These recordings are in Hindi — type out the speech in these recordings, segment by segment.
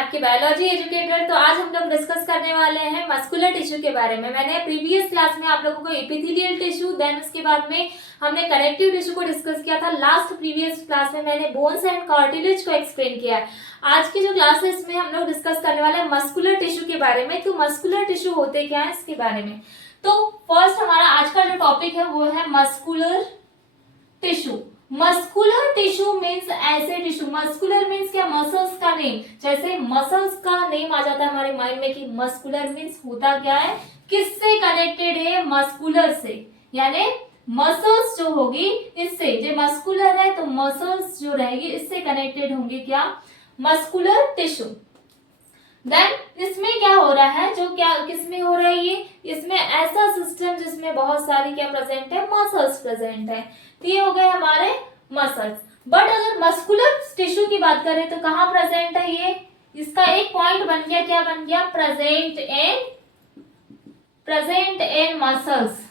आपकी बायोलॉजी एजुकेटर। तो आज हम लोग डिस्कस करने वाले हैं मस्कुलर टिश्यू के बारे में। मैंने प्रीवियस क्लास में आप लोगों को एपिथेलियल टिश्यू, देन उसके बाद में हमने कनेक्टिव टिश्यू को डिस्कस किया था। लास्ट प्रीवियस क्लास में मैंने बोन्स एंड कार्टिलेज को एक्सप्लेन किया है। आज की जो क्लास है इसमें हम लोग डिस्कस करने वाले हैं मस्कुलर टिश्यू के बारे में। तो मस्कुलर टिश्यू होते क्या है इसके बारे में। तो फर्स्ट हमारा आज का जो टॉपिक है वो है muscular tissue. Muscular tissue means ऐसे टिश्यू, मस्कुलर मीन्स क्या, मसल्स का नेम। जैसे मसल्स का नेम आ जाता है हमारे माइंड में कि मस्कुलर मीन्स होता क्या है, किससे कनेक्टेड है, मस्कुलर से, यानी मसल्स जो होगी इससे, जो मस्कुलर है तो मसल्स जो रहेगी इससे कनेक्टेड होंगे क्या, मस्कुलर टिश्यू। देन इसमें क्या हो रहा है, जो क्या किसमें हो रहा है ये, इसमें ऐसा सिस्टम जिसमें बहुत सारी क्या प्रेजेंट है, मसल्स प्रेजेंट है। तो ये हो गए हमारे मसल्स। बट अगर मस्कुलर टिश्यू की बात करें तो कहाँ प्रेजेंट है ये, इसका एक पॉइंट बन गया, क्या बन गया, प्रेजेंट इन मसल्स।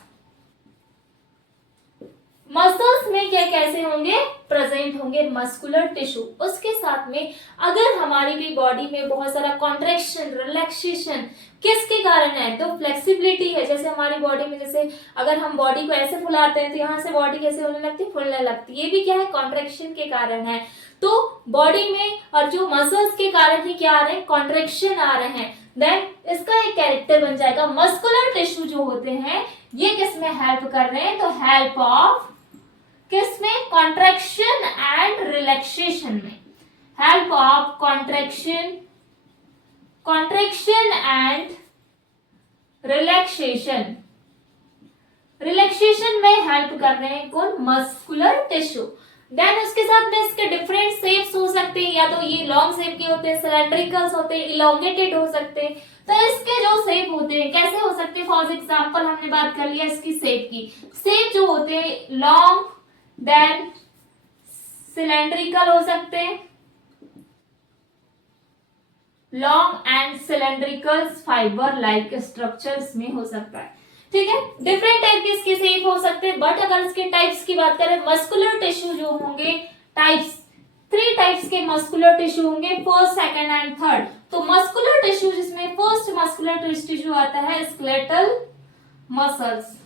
मसल्स में क्या कैसे होंगे, प्रेजेंट होंगे मस्कुलर टिश्यू। उसके साथ में अगर हमारी भी बॉडी में बहुत सारा कॉन्ट्रैक्शन, रिलैक्सेशन किसके कारण है, तो फ्लेक्सिबिलिटी है। जैसे हमारी बॉडी में, जैसे अगर हम बॉडी को ऐसे फुलाते हैं तो यहाँ से बॉडी कैसे होने लगती है, फुलने लगती है। ये भी क्या है, कॉन्ट्रैक्शन के कारण है। तो बॉडी में और जो मसल्स के कारण ही क्या आ रहे हैं, कॉन्ट्रैक्शन आ रहे हैं। देन इसका एक कैरेक्टर बन जाएगा। मस्कुलर टिश्यू जो होते हैं ये किसमें हेल्प कर रहे हैं, तो हेल्प ऑफ किसमें, कॉन्ट्रैक्शन एंड रिलैक्सेशन में, help of contraction and relaxation में हेल्प कर रहे हैं कौन, मस्कुलर टिश्यू। देन उसके साथ में इसके डिफरेंट शेप्स हो सकते हैं, या तो ये लॉन्ग शेप के होते हैं, सिलेंड्रिकल्स होते हैं, इलोंगेटेड हो सकते हैं। तो इसके जो शेप होते हैं कैसे हो सकते हैं, फॉर एग्जांपल हमने बात कर लिया इसकी शेप की। शेप जो होते हैं लॉन्ग, देन सिलेंड्रिकल हो सकते हैं, long and cylindrical fibre like structures में हो सकता है। ठीक है, डिफरेंट टाइप के इसके शेप हो सकते हैं। बट अगर इसके टाइप्स की बात करें, मस्कुलर टिश्यू जो होंगे टाइप्स, 3 टाइप्स के मस्कुलर टिश्यू होंगे, फर्स्ट, सेकंड एंड थर्ड। तो मस्कुलर टिश्यू जिसमें फर्स्ट मस्कुलर टिश्यू आता है skeletal muscles.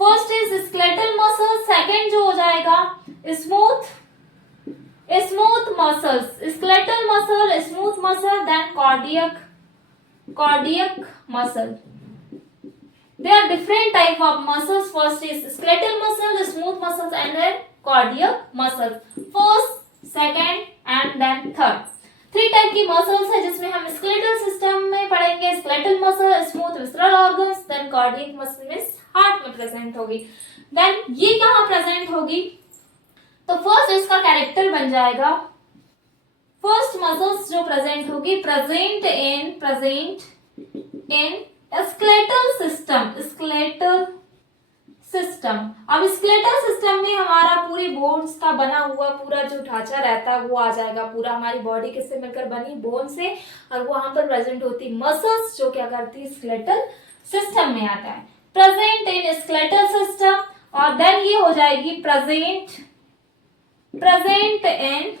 First is skeletal muscle, second जो हो जाएगा smooth muscles, skeletal muscle, smooth muscle, then cardiac muscle. There are different type of muscles. First is skeletal muscle, smooth muscles, and then cardiac muscles. First, second, and then third. 3 type की मसल्स है जिसमें हम स्केलेटल सिस्टम में पढ़ेंगे, skeletal muscle, smooth visceral organs, then cardiac muscle में हार्ट में प्रेजेंट होगी। देन ये कहाँ प्रेजेंट होगी, तो फर्स्ट इसका कैरेक्टर बन जाएगा, फर्स्ट मसल्स जो प्रेजेंट होगी, प्रेजेंट इन स्केलेटल सिस्टम। अब स्केलेटल सिस्टम में हमारा पूरी बोन्स का बना हुआ पूरा जो ढांचा रहता है वो आ जाएगा। पूरा हमारी बॉडी किससे मिलकर बनी, बोन से, और वहां पर प्रेजेंट होती मसल्स जो क्या करती है, स्केलेटल सिस्टम में आता है, प्रेजेंट इन स्केलेटल सिस्टम। और देन ये हो जाएगी present in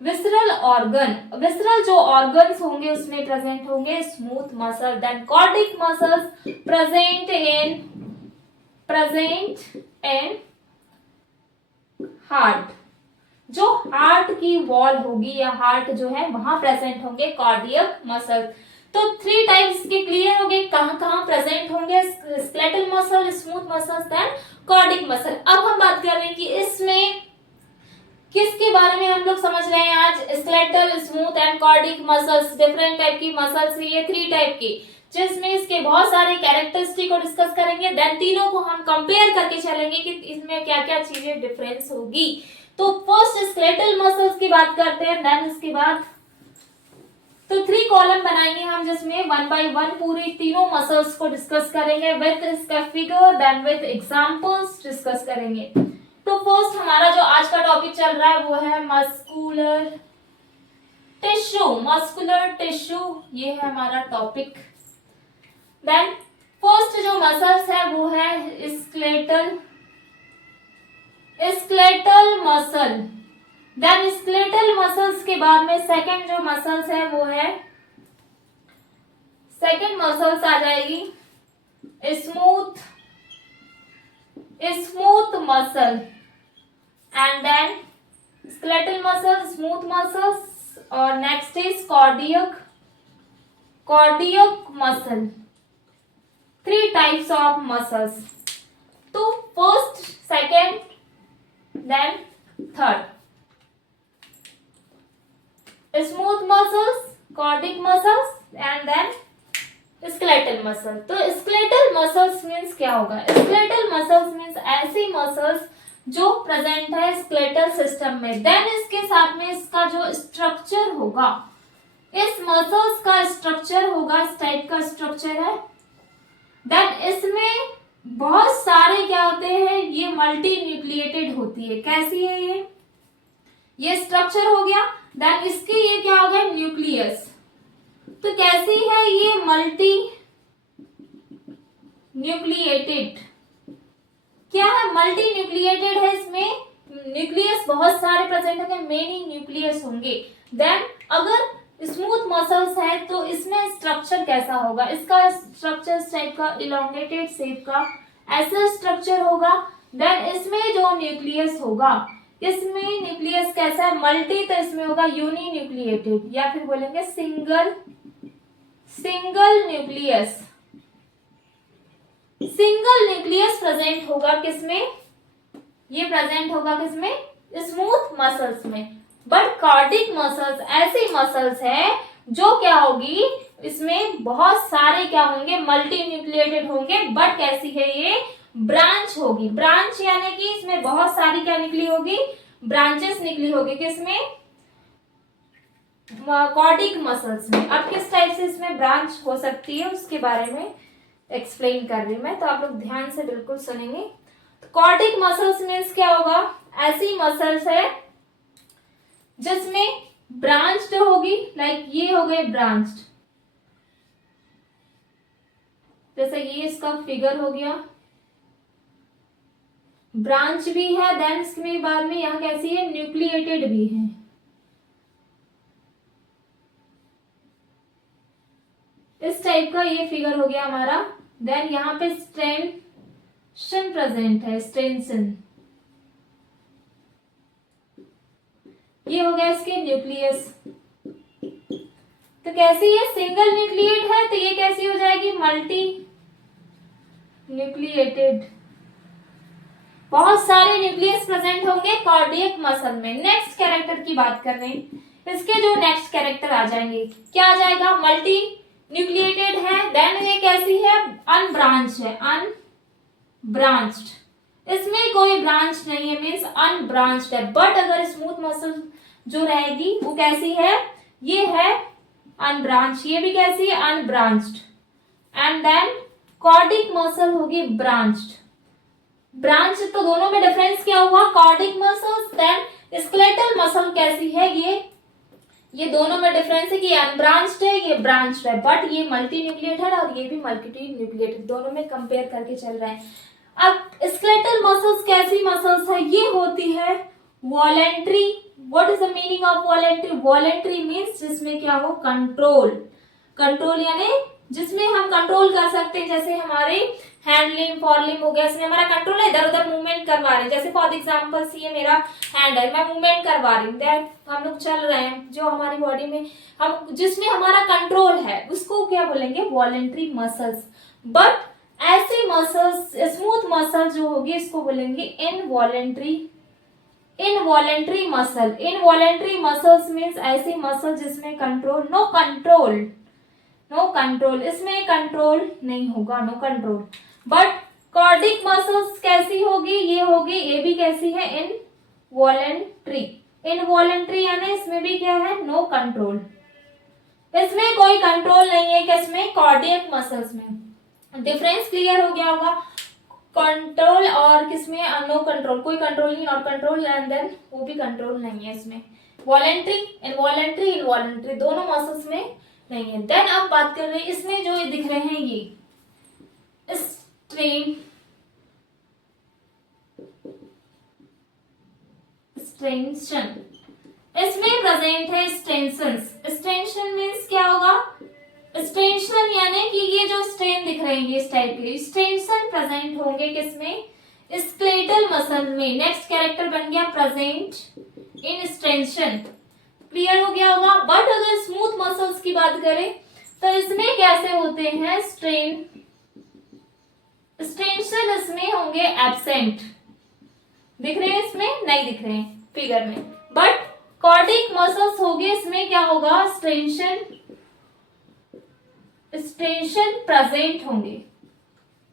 visceral organ. Visceral जो ऑर्गन्स होंगे उसमें प्रेजेंट होंगे smooth muscle, then cardiac muscles present in heart. जो हार्ट की वॉल होगी या हार्ट जो है वहां प्रेजेंट होंगे कार्डियक मसल। तो 3 टाइप्स के क्लियर हो गए, कहां कहां प्रेजेंट होंगे, skeletal muscle, smooth muscles, then cardiac muscle. अब हम बात कर रहे हैं कि इसमें किसके बारे में हम लोग समझ रहे हैं आज, skeletal, smooth and cardiac muscles. Different type की मसल्स है ये, 3 टाइप की, जिसमें इसके बहुत सारे कैरेक्टरिस्टिक को डिस्कस करेंगे। देन तीनों को हम कंपेयर करके चलेंगे कि इसमें क्या क्या चीजें डिफरेंस होगी। तो फर्स्ट स्केलेटल मसल्स की बात करते हैं, देन इसके बाद तो 3 कॉलम बनाएंगे हम, जिसमें 1 by 1 पूरी तीनों मसल्स को डिस्कस करेंगे, विद इसका figure, then with examples discuss करेंगे। तो फर्स्ट हमारा जो आज का टॉपिक चल रहा है वो है मस्कुलर टिश्यू, ये है हमारा टॉपिक। देन फर्स्ट जो मसल्स है वो है skeletal muscle. Then skeletal muscles के बाद में सेकंड जो मसल्स है वो है, सेकंड मसल्स आ जाएगी smooth muscle, and then skeletal muscle, smooth muscles, और next is cardiac muscle. 3 types of muscles. तो first, second, then third. Smooth muscles, cardiac muscles, and then skeletal muscle. तो स्केलेटल मसल्स मीन्स क्या होगा? स्केलेटल मसल्स मीन्स ऐसी मसल्स जो प्रेजेंट है स्केलेटल सिस्टम में। देन इसके साथ में इसका जो स्ट्रक्चर होगा, इस मसल्स का स्ट्रक्चर होगा, इस टाइप का स्ट्रक्चर है। देन इसमें बहुत सारे क्या होते हैं, ये मल्टी न्यूक्लिएटेड होती है। कैसी है ये स्ट्रक्चर हो गया। देन इसके ये क्या हो गया, न्यूक्लियस। तो कैसी है ये, मल्टी न्यूक्लिएटेड। क्या है, मल्टी न्यूक्लिएटेड है। इसमें न्यूक्लियस बहुत सारे प्रेजेंट होंगे, मेनी न्यूक्लियस होंगे। देन अगर स्मूथ मसल्स है तो इसमें स्ट्रक्चर कैसा होगा, इसका स्ट्रक्चर टाइप का इलोंगेटेड शेप का ऐसा स्ट्रक्चर होगा। देन इसमें जो न्यूक्लियस होगा, इसमें न्यूक्लियस कैसा है, मल्टी, तो इसमें होगा यूनी न्यूक्लिएटेड, या फिर बोलेंगे single nucleus. Single nucleus present होगा किसमें, ये प्रेजेंट होगा किसमें, स्मूथ मसल्स में। बट कार्डिक मसल्स ऐसी मसल्स है जो क्या होगी, इसमें बहुत सारे क्या होंगे, मल्टी न्यूक्लिएटेड होंगे। बट कैसी है ये, ब्रांच होगी। ब्रांच यानी कि इसमें बहुत सारी क्या निकली होगी, ब्रांचेस निकली होगी। किसमें, कार्डिक मसल्स में। अब किस टाइप से इसमें ब्रांच हो सकती है उसके बारे में एक्सप्लेन कर रही हूं मैं, तो आप लोग ध्यान से बिल्कुल सुनेंगे। कार्डिक मसल्स मीन्स क्या होगा, ऐसी मसल्स है जिसमें ब्रांच्ड होगी, लाइक ये हो गए ब्रांच्ड, जैसे ये इसका फिगर हो गया, ब्रांच भी है। देन इसके बाद में यहाँ कैसी है, न्यूक्लिएटेड भी है। इस टाइप का ये फिगर हो गया हमारा। देन यहाँ पे स्ट्रेंशन प्रेजेंट है, स्ट्रेंशन, ये हो गया इसके न्यूक्लियस। तो कैसी है, सिंगल न्यूक्लिएट है, तो ये कैसी हो जाएगी, मल्टी न्यूक्लिएटेड। बहुत सारे न्यूक्लियस प्रेजेंट होंगे कार्डियक मसल में। नेक्स्ट कैरेक्टर की बात कर रहे हैं, इसके जो नेक्स्ट कैरेक्टर आ जाएंगे, क्या आ जाएगा, मल्टी न्यूक्लिएटेड है। देन ये कैसी है, अनब्रांच है, अनब्रांच्ड। इसमें कोई ब्रांच नहीं है, मीन्स अनब्रांच्ड है। बट अगर स्मूथ मसल जो रहेगी वो कैसी है, ये है अनब्रांच, ये भी कैसी है, unbranched. And then cardiac muscle होगी ब्रांच्ड। ब्रांच तो दोनों में डिफरेंस क्या हुआ, cardiac muscles then skeletal muscle कैसी है, ये दोनों में डिफरेंस है कि ये अनब्रांच्ड है, ये ब्रांच्ड है। बट ये मल्टी न्यूक्लिएटेड और ये भी मल्टी न्यूक्लिएटेड, दोनों में कंपेयर करके चल रहा है। अब स्केलेटल मसल्स कैसी मसल्स है, ये होती है voluntary. What is the meaning of voluntary? Voluntary means जिसमें क्या हो, कंट्रोल यानी जिसमें हम कंट्रोल कर सकते हैं। जैसे हमारे हैंड लिम्ब, फॉर लिम्ब हो गया, इसमें हमारा कंट्रोल है, इधर उधर मूवमेंट करवा रहे हैं। जैसे फॉर एग्जांपल ये मेरा हैंड है, मैं मूवमेंट करवा रही हूँ, दैट हम लोग चल रहे हैं, जो हमारी बॉडी में हम जिसमें हमारा कंट्रोल है उसको क्या बोलेंगे, वॉलेंट्री मसल्स। बट ऐसी मसल्स, स्मूथ मसल जो होगी इसको बोलेंगे involuntary muscle. Involuntary muscles means ऐसी मसल जिसमें कंट्रोल, नो कंट्रोल, इसमें कंट्रोल नहीं होगा, no control. But cardiac muscles कैसी होगी, ये होगी, ये भी कैसी है, इनवॉलेंट्री यानी इसमें भी क्या है, नो कंट्रोल, इसमें कोई कंट्रोल नहीं है। किसमें, कार्डियक मसल्स में। डिफरेंस क्लियर हो गया होगा, कंट्रोल और किसमें, नो कंट्रोल, कोई कंट्रोल नहीं, नॉट कंट्रोल, एंड देन वो भी कंट्रोल नहीं है इसमें। वॉलेंट्री, इनवॉलेंट्री दोनों मसल्स में नहीं है। देन अब बात कर रहे हैं इसमें जो दिख रहे हैं, ये स्ट्रेंशन, इसमें प्रेजेंट है स्ट्रेंशंस। स्ट्रेंशन मीन्स क्या होगा? स्ट्रेंशन यानी कि ये जो स्ट्रेन दिख रहे हैं इस टाइप के स्ट्रेंशन प्रेजेंट होंगे किसमें? स्केलेटल मसल में। नेक्स्ट कैरेक्टर बन गया प्रेजेंट इन स्ट्रेंशन। क्लियर हो गया होगा। बट अगर स्मूथ मसल्स की बात करें तो इसमें कैसे होते हैं? स्ट्रेंशन इसमें होंगे एब्सेंट। दिख रहे हैं? इसमें नहीं दिख रहे हैं फिगर में। बट कॉर्डिक मसल्स होंगे इसमें क्या होगा? स्ट्रेंशन प्रेजेंट होंगे।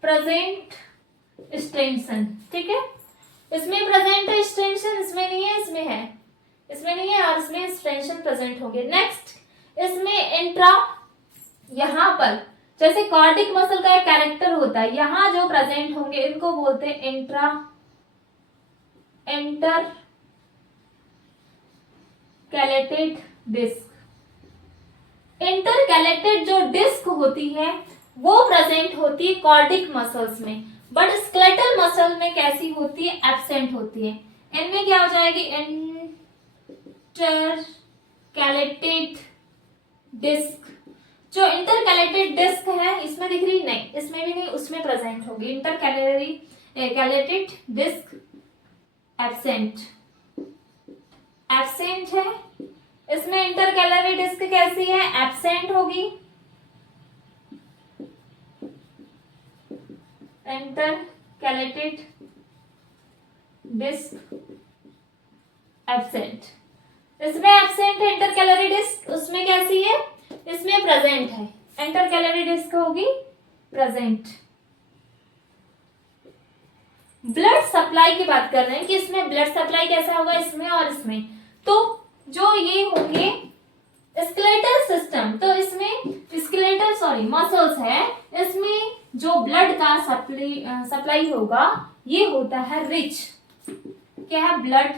प्रेजेंट स्ट्रेंशन। ठीक है, इसमें प्रेजेंट है स्ट्रेंशन, इसमें नहीं है, इसमें है, इसमें नहीं है और इसमें स्ट्रेंशन प्रेजेंट होंगे। नेक्स्ट इसमें इंट्रा, यहां पर जैसे कॉर्डिक मसल का एक कैरेक्टर होता है, यहां जो प्रेजेंट होंगे इनको बोलते हैं इंटर कैलेटेड डिस्क। इंटरकैलेटेड जो डिस्क होती है वो प्रेजेंट होती है कॉर्डिक मसल्स में, बट स्केलेटल मसल में कैसी होती है? एब्सेंट होती है। इनमें क्या हो जाएगी? Intercalated disc. जो इंटरकैलेटेड डिस्क है इसमें दिख रही? नहीं, इसमें भी नहीं, उसमें प्रेजेंट होगी। इंटरकैलेटेड डिस्क एब्सेंट है। इसमें इंटरकैलरी डिस्क कैसी है? एब्सेंट होगी। Intercalated disc absent. इसमें एब्सेंट है इंटरकैलरी डिस्क, उसमें कैसी है? इसमें प्रेजेंट है। इंटरकैलरी डिस्क होगी प्रेजेंट। ब्लड सप्लाई की बात कर रहे हैं कि इसमें ब्लड सप्लाई कैसा होगा? इसमें और इसमें। तो जो ये होंगे स्केलेटल सिस्टम, तो इसमें मसल्स है, इसमें जो ब्लड का सप्लाई होगा ये होता है रिच। क्या है? Blood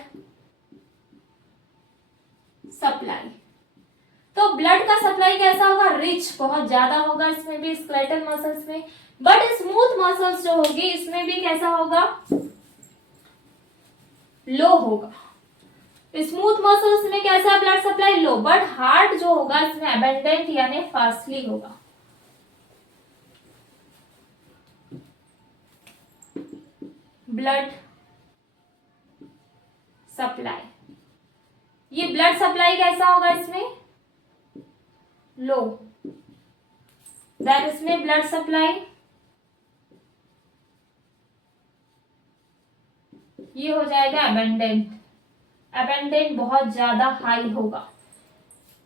supply. तो ब्लड का सप्लाई कैसा होगा? रिच, बहुत ज्यादा होगा इसमें भी, स्केलेटल मसल्स में। बट स्मूथ मसल्स जो होगी इसमें भी कैसा होगा? लो होगा। स्मूथ मसल्स में कैसा blood supply? Low. But heart जो होगा इसमें अबंडेंट यानी फास्टली होगा। ब्लड सप्लाई, ये ब्लड सप्लाई कैसा होगा इसमें? लो। दैट इसमें ब्लड सप्लाई ये हो जाएगा अबंडेंट बहुत ज्यादा हाई होगा।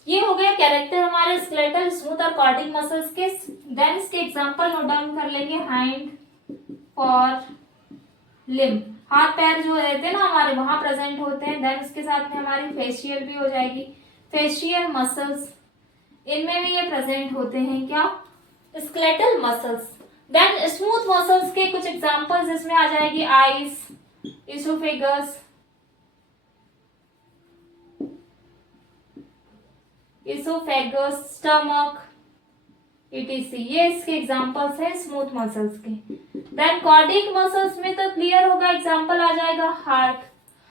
ये हो गया कैरेक्टर हमारे स्केलेटल, स्मूथ और कॉर्डिक मसल्स के। देन इसके एग्जांपल नोट डाउन कर लेंगे। हैंड फॉर लिम्ब, हाथ पैर जो रहते हैं ना हमारे वहां प्रेजेंट होते हैं। देन उसके साथ में हमारी फेशियल भी हो जाएगी। फेशियल मसल्स, इनमें भी ये प्रेजेंट होते हैं क्या? Skeletal muscles. Then smooth muscles के कुछ एग्जांपल्स इसमें आ जाएगी। Eyes, oesophagus, stomach, etc. ये इसके एग्जांपल्स हैं स्मूथ मसल्स के। देन कॉर्डिक मसल्स में तो क्लियर होगा, एग्जांपल आ जाएगा हार्ट,